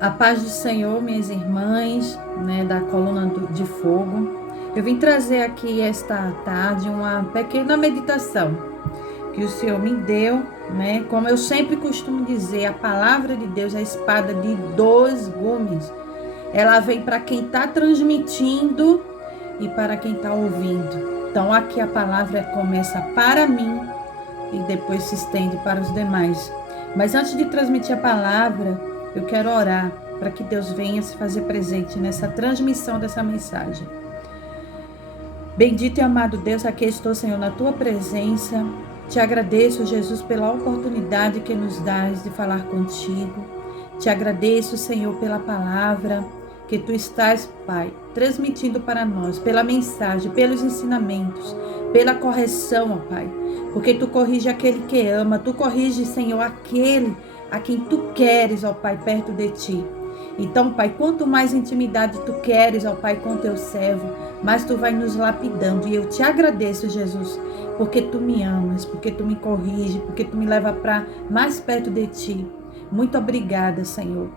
A paz do Senhor, minhas irmãs, da coluna de fogo. Eu vim trazer aqui esta tarde uma pequena meditação que o Senhor me deu, Como eu sempre costumo dizer, a palavra de Deus é a espada de dois gumes. Ela vem para quem está transmitindo e para quem está ouvindo. Então aqui a palavra começa para mim e depois se estende para os demais. Mas antes de transmitir a palavra, eu quero orar para que Deus venha se fazer presente nessa transmissão dessa mensagem. Bendito e amado Deus, aqui estou, Senhor, na tua presença. Te agradeço, Jesus, pela oportunidade que nos dás de falar contigo. Te agradeço, Senhor, pela palavra que tu estás, Pai, transmitindo para nós, pela mensagem, pelos ensinamentos, pela correção, ó Pai. Porque tu corrige aquele que ama, tu corrige, Senhor, aquele a quem tu queres, ó Pai, perto de ti. Então, Pai, quanto mais intimidade tu queres, ó Pai, com teu servo, mais tu vai nos lapidando. E eu te agradeço, Jesus, porque tu me amas, porque tu me corrige, porque tu me leva para mais perto de ti. Muito obrigada, Senhor.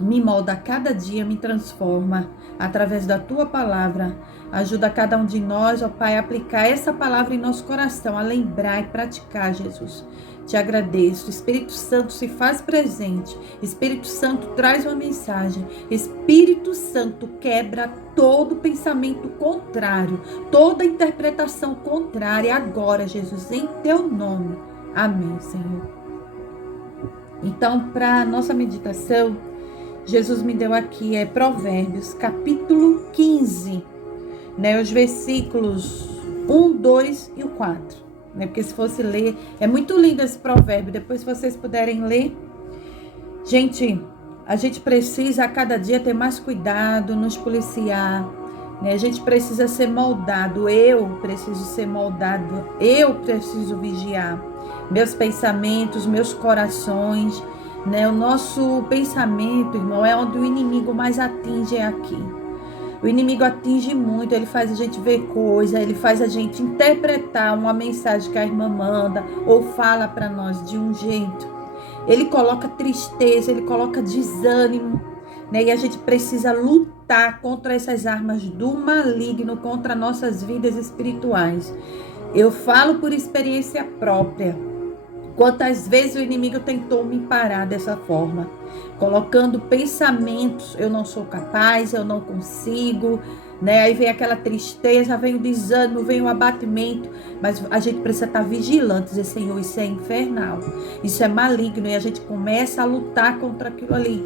Me molda a cada dia, me transforma através da tua palavra. Ajuda cada um de nós, ó Pai, a aplicar essa palavra em nosso coração, a lembrar e praticar, Jesus. Te agradeço. Espírito Santo, se faz presente. Espírito Santo, traz uma mensagem. Espírito Santo, quebra todo pensamento contrário, toda interpretação contrária agora, Jesus, em teu nome. Amém, Senhor. Então, para a nossa meditação, Jesus me deu aqui, Provérbios, capítulo 15, os versículos 1, 2 e o 4. Porque se fosse ler, é muito lindo esse provérbio, depois se vocês puderem ler. Gente, a gente precisa a cada dia ter mais cuidado, nos policiar, A gente precisa ser moldado, eu preciso ser moldado, eu preciso vigiar meus pensamentos, meus corações, O nosso pensamento, irmão, é onde o inimigo mais atinge, é aqui. O inimigo atinge muito, ele faz a gente ver coisa, ele faz a gente interpretar uma mensagem que a irmã manda ou fala para nós de um jeito. Ele coloca tristeza, ele coloca desânimo, E a gente precisa lutar contra essas armas do maligno, contra nossas vidas espirituais. Eu falo por experiência própria. Quantas vezes o inimigo tentou me parar dessa forma, colocando pensamentos, eu não sou capaz, eu não consigo, Aí vem aquela tristeza, vem o desânimo, vem o abatimento, mas a gente precisa estar vigilante, dizer, Senhor, isso é infernal, isso é maligno, e a gente começa a lutar contra aquilo ali,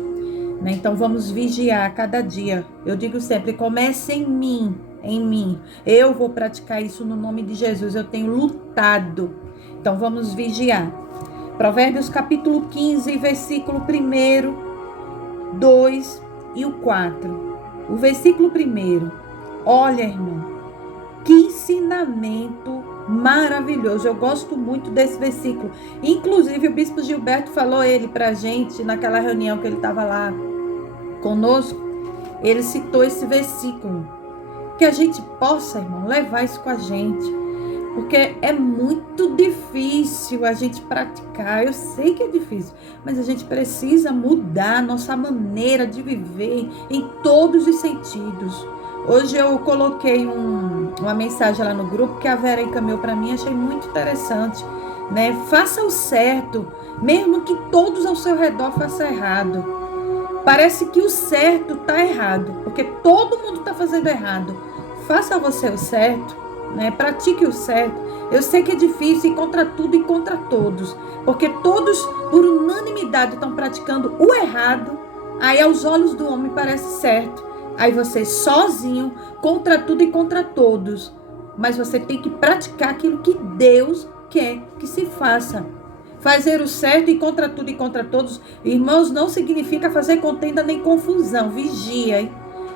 Então vamos vigiar a cada dia. Eu digo sempre, comece em mim, eu vou praticar isso no nome de Jesus, eu tenho lutado, então vamos vigiar. Provérbios capítulo 15, versículo 1, 2 e o 4. O versículo 1. Olha, irmão, que ensinamento maravilhoso. Eu gosto muito desse versículo. Inclusive, o bispo Gilberto falou ele pra gente naquela reunião que ele estava lá conosco. Ele citou esse versículo. Que a gente possa, irmão, levar isso com a gente. Porque é muito difícil a gente praticar. Eu sei que é difícil, mas a gente precisa mudar a nossa maneira de viver em todos os sentidos. Hoje eu coloquei uma mensagem lá no grupo que a Vera encaminhou para mim, achei muito interessante, Faça o certo, mesmo que todos ao seu redor façam errado. Parece que o certo está errado, porque todo mundo está fazendo errado. Faça você o certo. Pratique o certo. Eu sei que é difícil ir contra tudo e contra todos, porque todos por unanimidade estão praticando o errado. Aí aos olhos do homem parece certo, aí você sozinho contra tudo e contra todos, mas você tem que praticar aquilo que Deus quer que se faça. Fazer o certo e contra tudo e contra todos, irmãos, não significa fazer contenda nem confusão. Vigia, hein?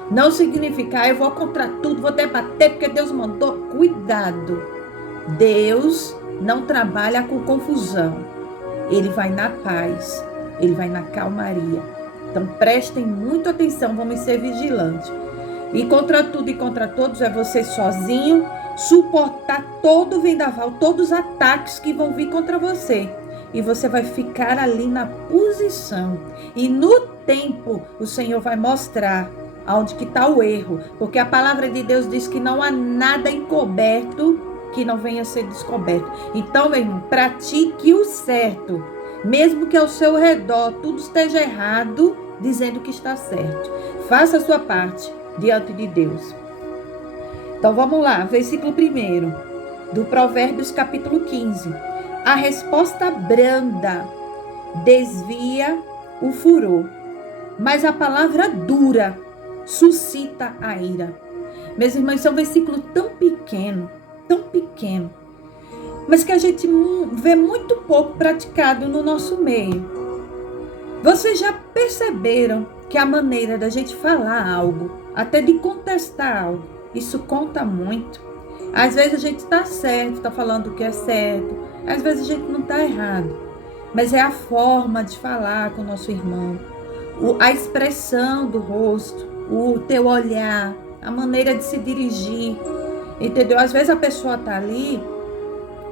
Não significa, eu vou contra tudo, vou debater porque Deus mandou. Cuidado. Deus não trabalha com confusão. Ele vai na paz. Ele vai na calmaria. Então prestem muita atenção, vamos ser vigilantes. E contra tudo e contra todos é você sozinho suportar todo o vendaval, todos os ataques que vão vir contra você. E você vai ficar ali na posição. E no tempo o Senhor vai mostrar aonde que está o erro, porque a palavra de Deus diz que não há nada encoberto que não venha a ser descoberto. Então, meu irmão, pratique o certo, mesmo que ao seu redor tudo esteja errado, dizendo que está certo. Faça a sua parte diante de Deus. Então, vamos lá, versículo 1 do Provérbios, capítulo 15. A resposta branda desvia o furor, mas a palavra dura suscita a ira. Meus irmãos, isso é um versículo tão pequeno, mas que a gente vê muito pouco praticado no nosso meio. Vocês já perceberam que a maneira da gente falar algo, até de contestar algo, isso conta muito? Às vezes a gente está certo, está falando o que é certo, às vezes a gente não está errado, mas é a forma de falar com o nosso irmão, a expressão do rosto, o teu olhar, a maneira de se dirigir, entendeu? Às vezes a pessoa está ali,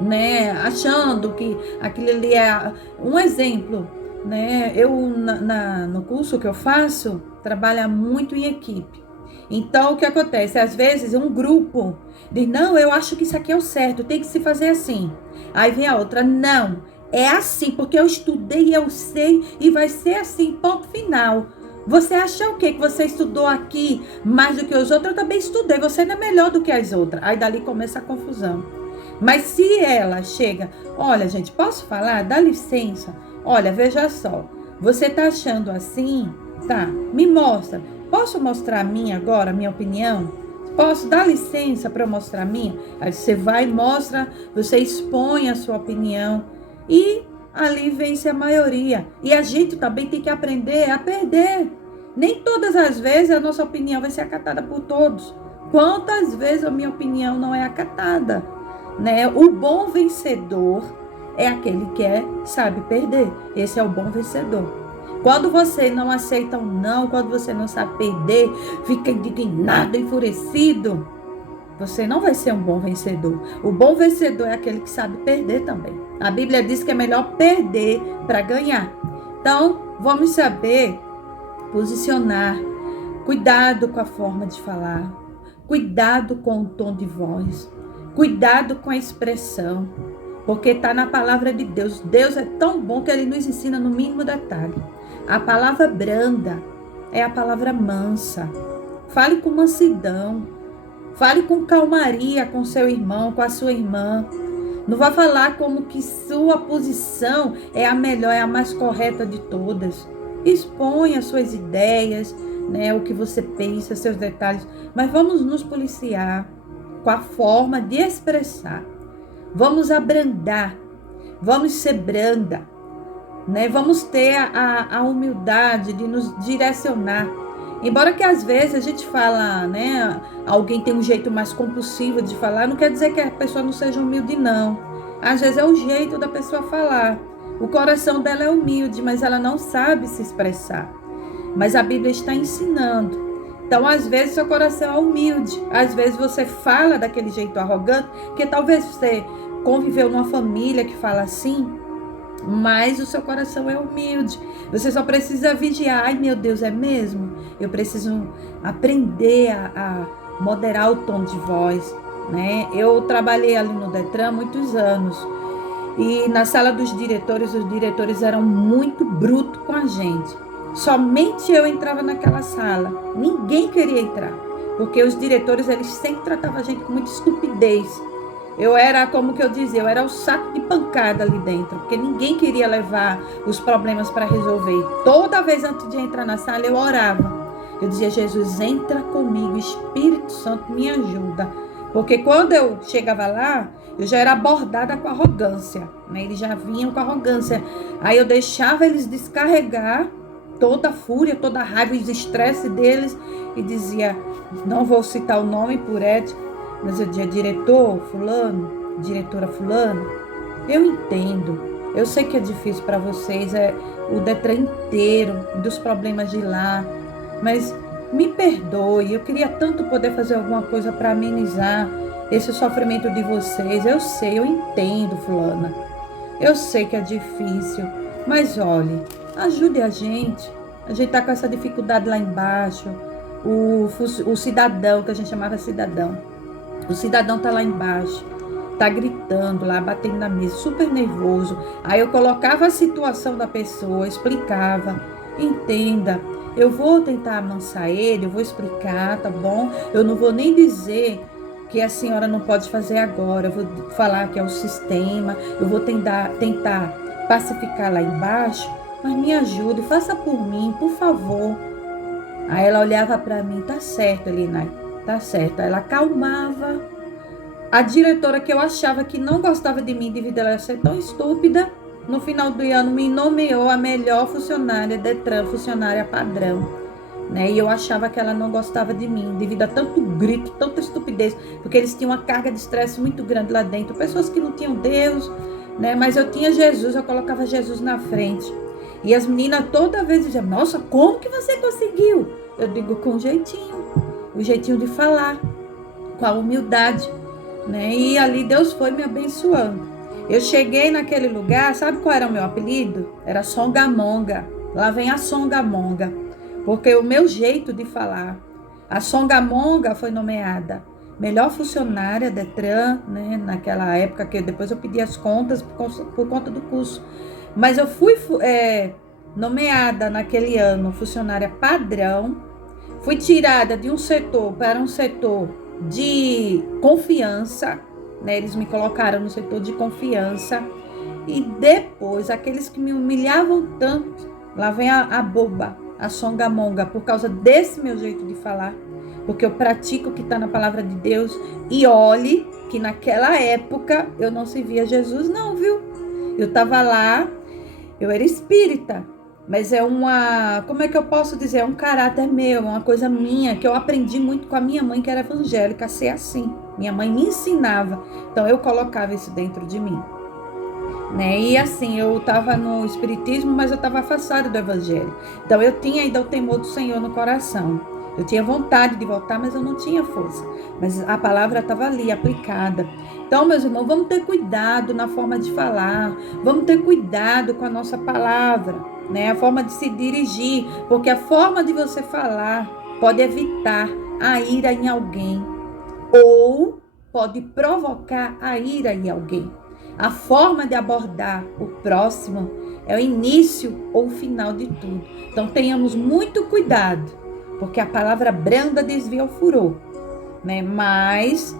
né, achando que aquilo ali é um exemplo, né? Eu, no curso que eu faço, trabalha muito em equipe. Então, o que acontece? Às vezes, um grupo diz, não, eu acho que isso aqui é o certo, tem que se fazer assim. Aí vem a outra, não, é assim, porque eu estudei, eu sei, e vai ser assim, ponto final. Você acha o quê? Que você estudou aqui mais do que os outros? Eu também estudei, você não é melhor do que as outras. Aí dali começa a confusão. Mas se ela chega, olha, gente, posso falar? Dá licença. Olha, veja só, você tá achando assim? Tá, me mostra. Posso mostrar a minha agora, a minha opinião? Posso dar licença para eu mostrar a minha? Aí você vai e mostra, você expõe a sua opinião e ali vence a maioria. E a gente também tem que aprender a perder. Nem todas as vezes a nossa opinião vai ser acatada por todos. Quantas vezes a minha opinião não é acatada? Né? O bom vencedor é aquele que sabe perder. Esse é o bom vencedor. Quando você não aceita um não, quando você não sabe perder, fica indignado, enfurecido, você não vai ser um bom vencedor. O bom vencedor é aquele que sabe perder também. A Bíblia diz que é melhor perder para ganhar. Então, vamos saber posicionar. Cuidado com a forma de falar. Cuidado com o tom de voz. Cuidado com a expressão. Porque está na palavra de Deus. Deus é tão bom que Ele nos ensina no mínimo detalhe. A palavra branda é a palavra mansa. Fale com mansidão. Fale com calmaria com seu irmão, com a sua irmã. Não vá falar como que sua posição é a melhor, é a mais correta de todas. Exponha suas ideias, né, o que você pensa, seus detalhes. Mas vamos nos policiar com a forma de expressar. Vamos abrandar. Vamos ser branda. Né? Vamos ter a humildade de nos direcionar. Embora que às vezes a gente fala, né? Alguém tem um jeito mais compulsivo de falar, não quer dizer que a pessoa não seja humilde, não. Às vezes é o jeito da pessoa falar. O coração dela é humilde, mas ela não sabe se expressar. Mas a Bíblia está ensinando. Então, às vezes, seu coração é humilde. Às vezes você fala daquele jeito arrogante, que talvez você conviveu numa família que fala assim, mas o seu coração é humilde. Você só precisa vigiar. Ai, meu Deus, é mesmo? Eu preciso aprender a moderar o tom de voz, né? Eu trabalhei ali no Detran há muitos anos. E na sala dos diretores, os diretores eram muito brutos com a gente. Somente eu entrava naquela sala. Ninguém queria entrar. Porque os diretores, eles sempre tratavam a gente com muita estupidez. Eu era, como que eu dizia, eu era o saco de pancada ali dentro, porque ninguém queria levar os problemas para resolver. Toda vez antes de entrar na sala, eu orava. Eu dizia, Jesus, entra comigo, Espírito Santo, me ajuda. Porque quando eu chegava lá, eu já era abordada com arrogância, né? Eles já vinham com arrogância. Aí eu deixava eles descarregar toda a fúria, toda a raiva, os estresse deles, e dizia, não vou citar o nome por ética, mas eu dizia, diretor fulano, diretora fulano, eu entendo, eu sei que é difícil para vocês, é o Detran inteiro, dos problemas de lá, mas me perdoe, eu queria tanto poder fazer alguma coisa para amenizar esse sofrimento de vocês. Eu sei, eu entendo, fulana, eu sei que é difícil, mas olhe, ajude a gente, A gente tá com essa dificuldade lá embaixo. O cidadão, que a gente chamava cidadão. O cidadão tá lá embaixo, tá gritando lá, batendo na mesa, super nervoso. Aí eu colocava a situação da pessoa, explicava. Entenda, eu vou tentar amansar ele, eu vou explicar, tá bom? Eu não vou nem dizer que a senhora não pode fazer agora. Eu vou falar que é o sistema. Eu vou tentar pacificar lá embaixo. Mas me ajude, faça por mim, por favor. Aí ela olhava para mim, tá certo, Elinai, tá certo. Aí ela acalmava. A diretora, que eu achava que não gostava de mim devido a ela ser tão estúpida, no final do ano me nomeou a melhor funcionária Detran, funcionária padrão. Né? E eu achava que ela não gostava de mim devido a tanto grito, tanta estupidez, porque eles tinham uma carga de estresse muito grande lá dentro. Pessoas que não tinham Deus, né? Mas eu tinha Jesus, eu colocava Jesus na frente. E as meninas toda vez diziam, nossa, como que você conseguiu? Eu digo, com jeitinho, o jeitinho de falar, com a humildade, né? E ali Deus foi me abençoando. Eu cheguei naquele lugar, sabe qual era o meu apelido? Era Songamonga. Lá vem a Songamonga, porque o meu jeito de falar. A Songamonga foi nomeada melhor funcionária Detran, né? Naquela época, que depois eu pedi as contas por conta do curso. Mas eu fui nomeada naquele ano funcionária padrão, fui tirada de um setor para um setor de confiança, né? Eles me colocaram no setor de confiança, e depois aqueles que me humilhavam tanto, lá vem a boba, a Songamonga, por causa desse meu jeito de falar, porque eu pratico o que está na palavra de Deus. E olhe que naquela época eu não servia Jesus não, viu? Eu estava lá, eu era espírita, mas é como é que eu posso dizer? É um caráter meu, uma coisa minha, que eu aprendi muito com a minha mãe, que era evangélica, a ser assim. Minha mãe me ensinava, então eu colocava isso dentro de mim. Né? E assim, eu estava no espiritismo, mas eu estava afastada do evangelho. Então eu tinha ainda o temor do Senhor no coração. Eu tinha vontade de voltar, mas eu não tinha força. Mas a palavra estava ali, aplicada. Então, meus irmãos, vamos ter cuidado na forma de falar. Vamos ter cuidado com a nossa palavra, né? A forma de se dirigir. Porque a forma de você falar pode evitar a ira em alguém. Ou pode provocar a ira em alguém. A forma de abordar o próximo é o início ou o final de tudo. Então, tenhamos muito cuidado, porque a palavra branda desvia o furor, né? Mas,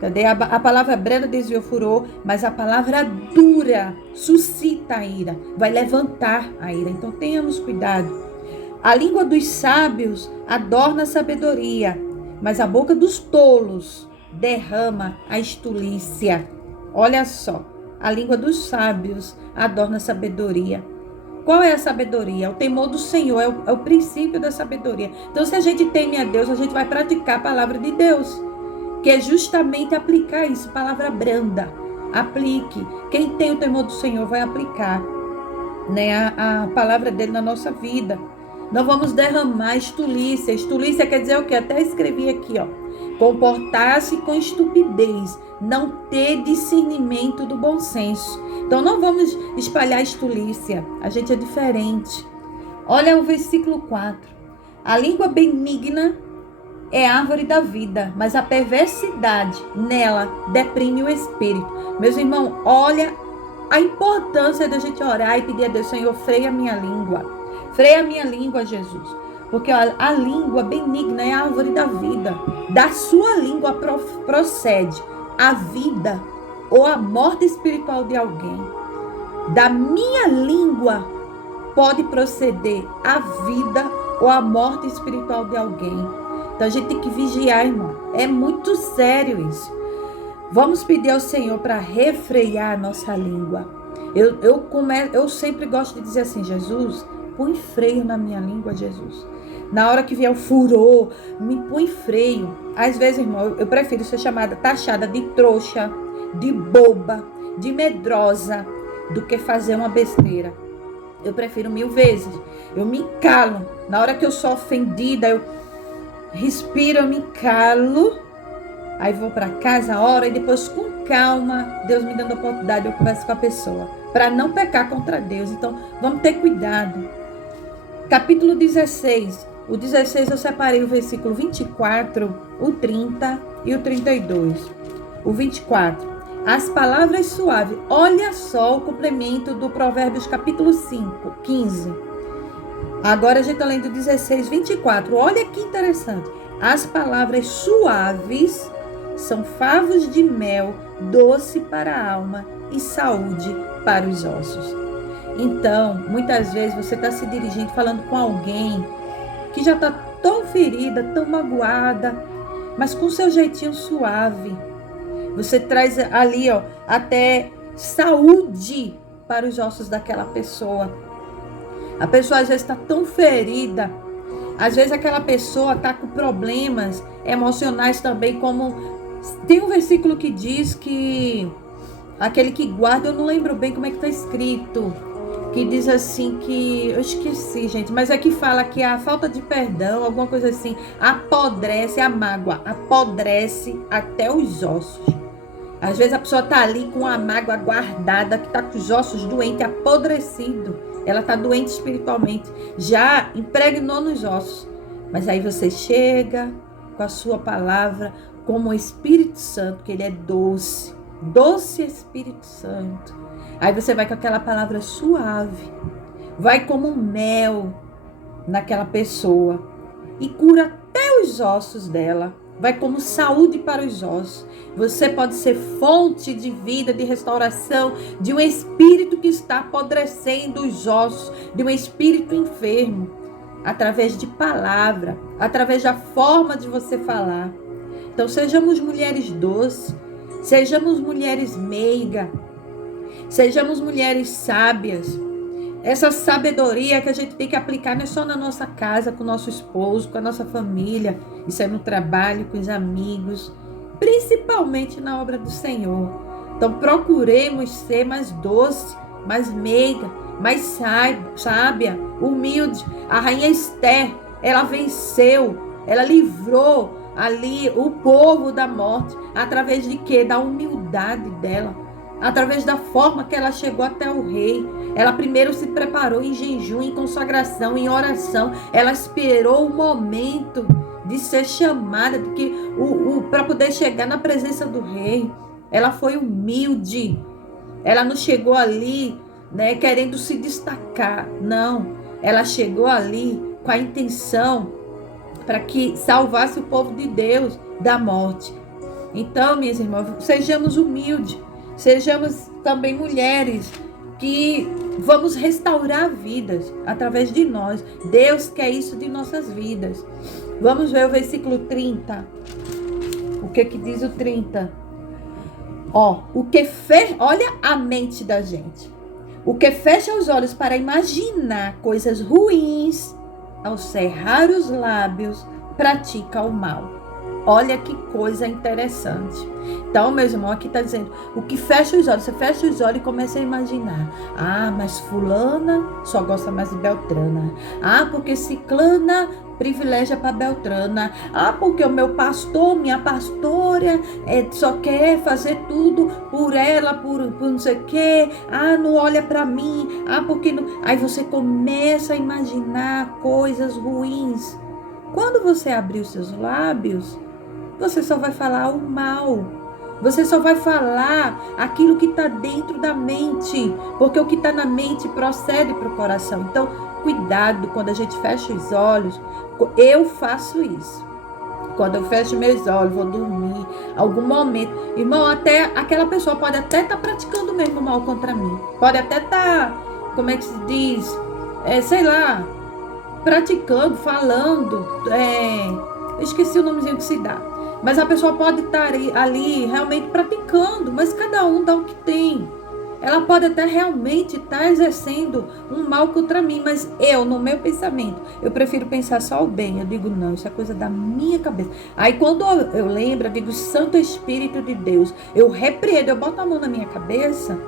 cadê? A palavra branda desvia o furor, mas a palavra dura suscita a ira, vai levantar a ira. Então, tenhamos cuidado. A língua dos sábios adorna a sabedoria, mas a boca dos tolos derrama a estulícia. Olha só, a língua dos sábios adorna a sabedoria. Qual é a sabedoria? O temor do Senhor é o princípio da sabedoria. Então, se a gente teme a Deus, a gente vai praticar a palavra de Deus, que é justamente aplicar isso, palavra branda. Aplique. Quem tem o temor do Senhor vai aplicar, né, a palavra dele na nossa vida. Não vamos derramar estulícia. Estulícia quer dizer o quê? Até escrevi aqui, ó. Comportar-se com estupidez, não ter discernimento do bom senso. Então não vamos espalhar estulícia, a gente é diferente. Olha o versículo 4. A língua benigna é árvore da vida, mas a perversidade nela deprime o espírito. Meus irmãos, olha a importância da gente orar e pedir a Deus, Senhor, freia a minha língua. Freia a minha língua, Jesus. Porque a língua benigna é a árvore da vida. Da sua língua procede a vida ou a morte espiritual de alguém. Da minha língua pode proceder a vida ou a morte espiritual de alguém. Então a gente tem que vigiar, irmão. É muito sério isso. Vamos pedir ao Senhor para refrear a nossa língua. Eu sempre gosto de dizer assim, Jesus, põe freio na minha língua, Jesus. Na hora que vier o furor, me põe freio. Às vezes, irmão, eu prefiro ser taxada de trouxa, de boba, de medrosa, do que fazer uma besteira. Eu prefiro 1000 vezes. Eu me calo. Na hora que eu sou ofendida, eu respiro, eu me calo. Aí vou para casa, oro, e depois com calma, Deus me dando a oportunidade, eu converso com a pessoa. Para não pecar contra Deus. Então, vamos ter cuidado. Capítulo 16. O 16 eu separei o versículo 24, o 30 e o 32. O 24. As palavras suaves. Olha só o complemento do Provérbios capítulo 5, 15. Agora a gente está lendo 16, 24. Olha que interessante. As palavras suaves são favos de mel, doce para a alma e saúde para os ossos. Então, muitas vezes você está se dirigindo, falando com alguém que já está tão ferida, tão magoada, mas com seu jeitinho suave. Você traz ali, até saúde para os ossos daquela pessoa. A pessoa às vezes está tão ferida. Às vezes aquela pessoa está com problemas emocionais também, como tem um versículo que diz que aquele que guarda, eu não lembro bem como é que está escrito, que diz assim que, eu esqueci, gente, mas é que fala que a falta de perdão, alguma coisa assim, apodrece, a mágoa apodrece até os ossos. Às vezes a pessoa está ali com a mágoa guardada, que está com os ossos doentes, apodrecido. Ela está doente espiritualmente, já impregnou nos ossos. Mas aí você chega com a sua palavra, como o Espírito Santo, que ele é doce, doce Espírito Santo. Aí você vai com aquela palavra suave, vai como um mel naquela pessoa e cura até os ossos dela. Vai como saúde para os ossos. Você pode ser fonte de vida, de restauração, de um espírito que está apodrecendo os ossos, de um espírito enfermo, através de palavra, através da forma de você falar. Então, sejamos mulheres doces, sejamos mulheres meigas, sejamos mulheres sábias. Essa sabedoria que a gente tem que aplicar não é só na nossa casa, com o nosso esposo, com a nossa família. Isso é no trabalho, com os amigos, principalmente na obra do Senhor. Então procuremos ser mais doce, mais meiga, mais sábia, humilde. A rainha Esther, ela venceu, ela livrou ali o povo da morte. Através de quê? Da humildade dela. Através da forma que ela chegou até o rei. Ela primeiro se preparou em jejum, em consagração, em oração. Ela esperou o momento de ser chamada, para poder chegar na presença do rei. Ela foi humilde. Ela não chegou ali, né, querendo se destacar. Não. Ela chegou ali com a intenção para que salvasse o povo de Deus da morte. Então, minhas irmãs, sejamos humildes. Sejamos também mulheres que vamos restaurar vidas através de nós. Deus quer isso de nossas vidas. Vamos ver o versículo 30. O que diz o 30? Olha a mente da gente. O que fecha os olhos para imaginar coisas ruins, ao cerrar os lábios, pratica o mal. Olha que coisa interessante. Então, meus irmãos, aqui está dizendo, o que fecha os olhos, você fecha os olhos e começa a imaginar. Ah, mas fulana só gosta mais de Beltrana. Ah, porque ciclana privilegia para Beltrana. Ah, porque o meu pastor, minha pastora, só quer fazer tudo por ela, por não sei o quê. Ah, não olha para mim. Ah, porque não... Aí você começa a imaginar coisas ruins. Quando você abrir os seus lábios, você só vai falar o mal. Você só vai falar aquilo que está dentro da mente. Porque o que está na mente procede para o coração. Então, cuidado quando a gente fecha os olhos. Eu faço isso. Quando eu fecho meus olhos, vou dormir, algum momento. Irmão, até aquela pessoa pode até estar praticando o mesmo mal contra mim. Pode até estar, como é que se diz? Sei lá, praticando, falando. Eu esqueci o nomezinho que se dá. Mas a pessoa pode estar ali realmente praticando, mas cada um dá o que tem. Ela pode até realmente estar exercendo um mal contra mim, mas eu, no meu pensamento, eu prefiro pensar só o bem. Eu digo, não, isso é coisa da minha cabeça. Aí quando eu lembro, eu digo, Santo Espírito de Deus, eu repreendo, eu boto a mão na minha cabeça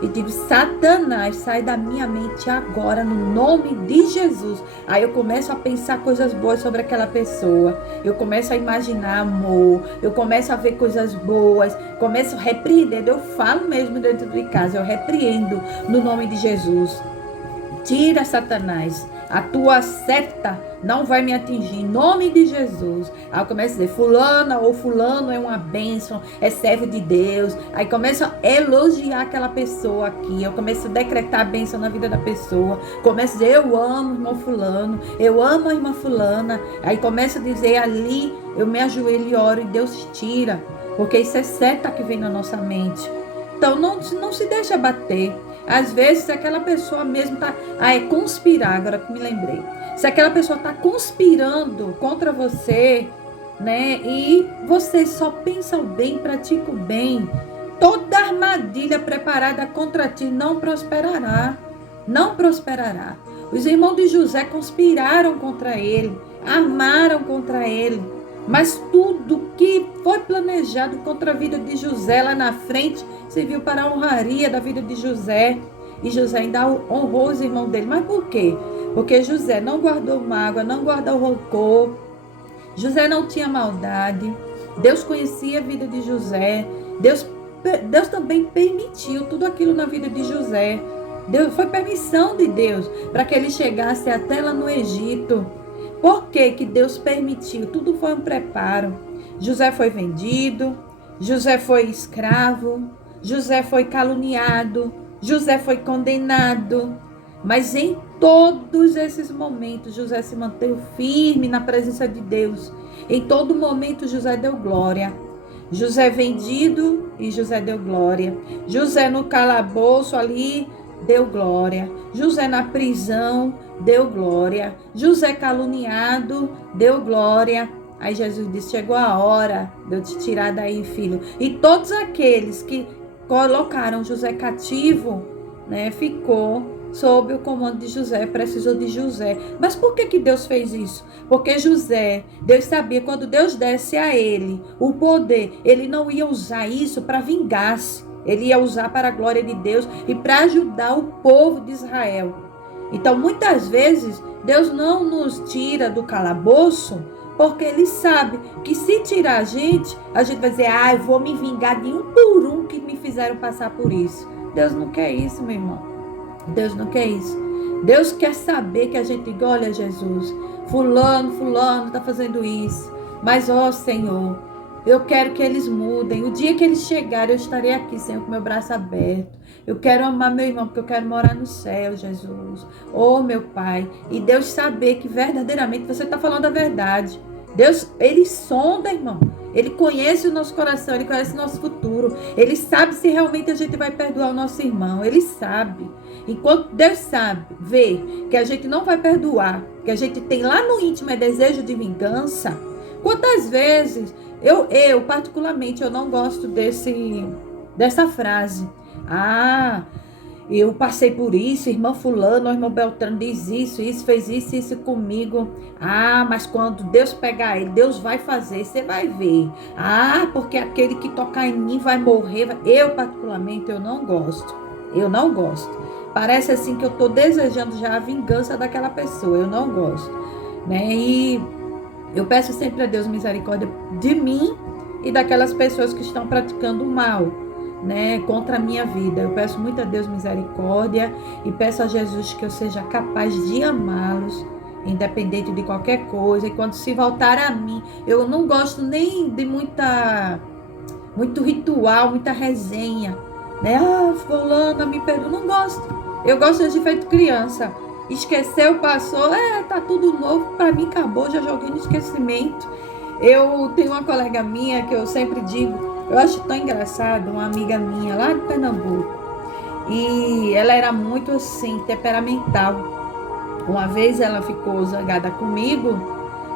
e digo, Satanás, sai da minha mente agora, no nome de Jesus. Aí eu começo a pensar coisas boas sobre aquela pessoa. Eu começo a imaginar amor, eu começo a ver coisas boas, começo a repreender. Eu falo mesmo dentro de casa, eu repreendo no nome de Jesus. Tira Satanás A tua seta não vai me atingir, em nome de Jesus. Aí eu começo a dizer, fulana ou fulano é uma bênção, é servo de Deus. Aí começo a elogiar aquela pessoa aqui, eu começo a decretar a bênção na vida da pessoa. Começo a dizer, eu amo o irmão fulano, eu amo a irmã fulana. Aí começo a dizer, ali eu me ajoelho e oro e Deus tira. Porque isso é seta que vem na nossa mente. Então não se deixa bater. Às vezes aquela pessoa mesmo está... é conspirar, agora que me lembrei. Se aquela pessoa está conspirando contra você, né? E você só pensa o bem, pratica o bem. Toda armadilha preparada contra ti não prosperará. Não prosperará. Os irmãos de José conspiraram contra ele. Armaram contra ele. Mas tudo que foi planejado contra a vida de José lá na frente serviu para a honraria da vida de José. E José ainda honrou os irmãos dele. Mas por quê? Porque José não guardou mágoa, não guardou rancor. José não tinha maldade. Deus conhecia a vida de José. Deus também permitiu tudo aquilo na vida de José. Foi permissão de Deus para que ele chegasse até lá no Egito. Por que que Deus permitiu? Tudo foi um preparo. José foi vendido, José foi escravo, José foi caluniado, José foi condenado. Mas em todos esses momentos, José se manteve firme na presença de Deus. Em todo momento, José deu glória. José vendido e José deu glória. José no calabouço ali, deu glória. José na prisão, deu glória. José caluniado, deu glória. Aí Jesus disse, chegou a hora de eu te tirar daí, filho. E todos aqueles que colocaram José cativo, né, ficou sob o comando de José, precisou de José. Mas por que Deus fez isso? Porque José, Deus sabia, quando Deus desse a ele o poder, ele não ia usar isso para vingar-se. Ele ia usar para a glória de Deus e para ajudar o povo de Israel. Então, muitas vezes, Deus não nos tira do calabouço, porque Ele sabe que se tirar a gente vai dizer, eu vou me vingar de um por um que me fizeram passar por isso. Deus não quer isso, meu irmão. Deus não quer isso. Deus quer saber que a gente diga, olha, Jesus, fulano está fazendo isso. Mas, ó Senhor, eu quero que eles mudem. O dia que eles chegarem, eu estarei aqui, Senhor, com meu braço aberto. Eu quero amar meu irmão, porque eu quero morar no céu, Jesus. Oh, meu Pai. E Deus saber que verdadeiramente você está falando a verdade. Deus, Ele sonda, irmão. Ele conhece o nosso coração, Ele conhece o nosso futuro. Ele sabe se realmente a gente vai perdoar o nosso irmão. Ele sabe. Enquanto Deus sabe, vê que a gente não vai perdoar, que a gente tem lá no íntimo é desejo de vingança. Quantas vezes... Eu particularmente, eu não gosto dessa frase. Eu passei por isso, irmã fulano, irmão Beltrano diz isso, fez isso comigo. Mas quando Deus pegar ele, Deus vai fazer, você vai ver. Porque aquele que tocar em mim vai morrer. Eu particularmente, eu não gosto. Parece assim que eu estou desejando já a vingança daquela pessoa, eu não gosto, né? E eu peço sempre a Deus misericórdia de mim e daquelas pessoas que estão praticando o mal, né, contra a minha vida. Eu peço muito a Deus misericórdia e peço a Jesus que eu seja capaz de amá-los, independente de qualquer coisa. E quando se voltar a mim, eu não gosto nem de muito ritual, muita resenha, né? Fulana, me perdoa. Não gosto. Eu gosto de feito criança. Esqueceu, passou, tá tudo novo, para mim acabou, já joguei no esquecimento. Eu tenho uma colega minha que eu sempre digo, eu acho tão engraçado, uma amiga minha lá de Pernambuco, e ela era muito assim, temperamental. Uma vez ela ficou zangada comigo,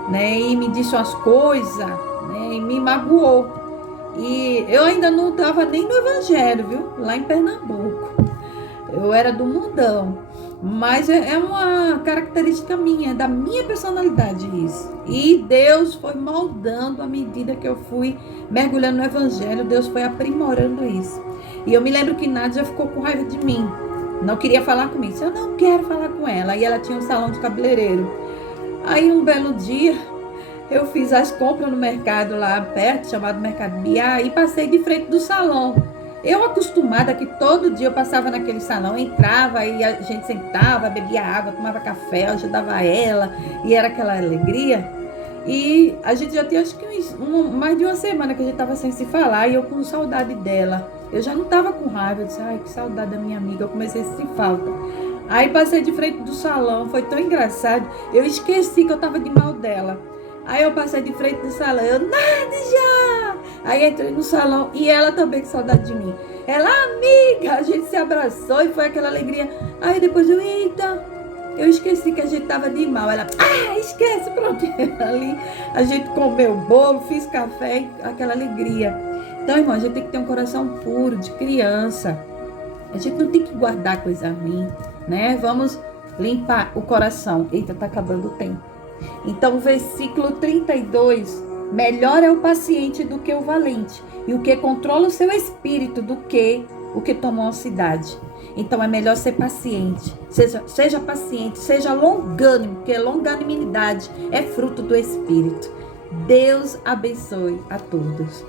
né, e me disse umas coisas, né, e me magoou. E eu ainda não estava nem no evangelho, viu, lá em Pernambuco. Eu era do mundão. Mas é uma característica minha, da minha personalidade isso. E Deus foi moldando à medida que eu fui mergulhando no evangelho, Deus foi aprimorando isso. E eu me lembro que Nádia ficou com raiva de mim. Não queria falar comigo. Eu não quero falar com ela. E ela tinha um salão de cabeleireiro. Aí um belo dia, eu fiz as compras no mercado lá perto, chamado Mercado Biá, e passei de frente do salão. Eu acostumada que todo dia eu passava naquele salão, entrava e a gente sentava, bebia água, tomava café, eu ajudava ela e era aquela alegria. E a gente já tinha acho que mais de uma semana que a gente tava sem se falar e eu com saudade dela. Eu já não tava com raiva, eu disse, ai, que saudade da minha amiga, eu comecei a sentir falta. Aí passei de frente do salão, foi tão engraçado, eu esqueci que eu tava de mal dela. Aí eu passei de frente do salão, eu, Nádia! Aí entrei no salão e ela também com saudade de mim. Ela, amiga, a gente se abraçou e foi aquela alegria. Aí depois eu, eita, eu esqueci que a gente tava de mal. Ela, esquece, pronto. Ali a gente comeu bolo, fiz café, aquela alegria. Então, irmão, a gente tem que ter um coração puro, de criança. A gente não tem que guardar coisa ruim, né? Vamos limpar o coração. Eita, tá acabando o tempo. Então, versículo 32, melhor é o paciente do que o valente, e o que controla o seu espírito do que o que toma uma cidade. Então, é melhor ser paciente, seja paciente, seja longânimo, porque longanimidade é fruto do Espírito. Deus abençoe a todos.